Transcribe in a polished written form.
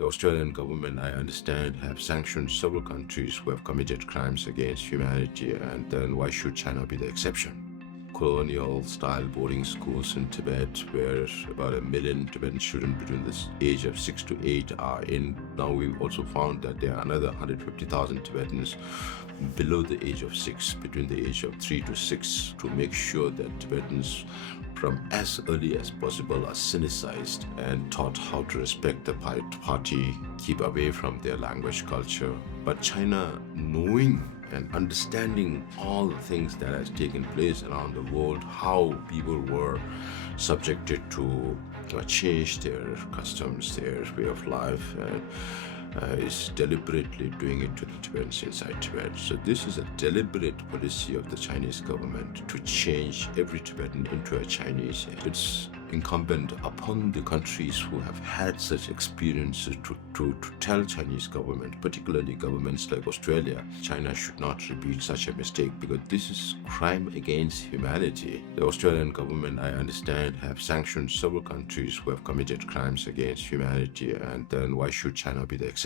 The Australian government, I understand, have sanctioned several countries who have committed crimes against humanity, and then why should China be the exception? Colonial style boarding schools in Tibet, where about 1 million Tibetan children between the age of 6 to 8 are in. Now we've also found that there are another 150,000 Tibetans below the age of 6, between the age of 3 to 6, to make sure that Tibetans from as early as possible are synicized and taught how to respect the party, keep away from their language, culture. But China, knowing and understanding all the things that has taken place around the world, how people were subjected to change their customs, their way of life, and is deliberately doing it to the Tibetans inside Tibet. So this is a deliberate policy of the Chinese government to change every Tibetan into a Chinese. It's incumbent upon the countries who have had such experiences to tell Chinese government, particularly governments like Australia, China should not repeat such a mistake, because this is crime against humanity. The Australian government, I understand, have sanctioned several countries who have committed crimes against humanity, and then why should China be the exception?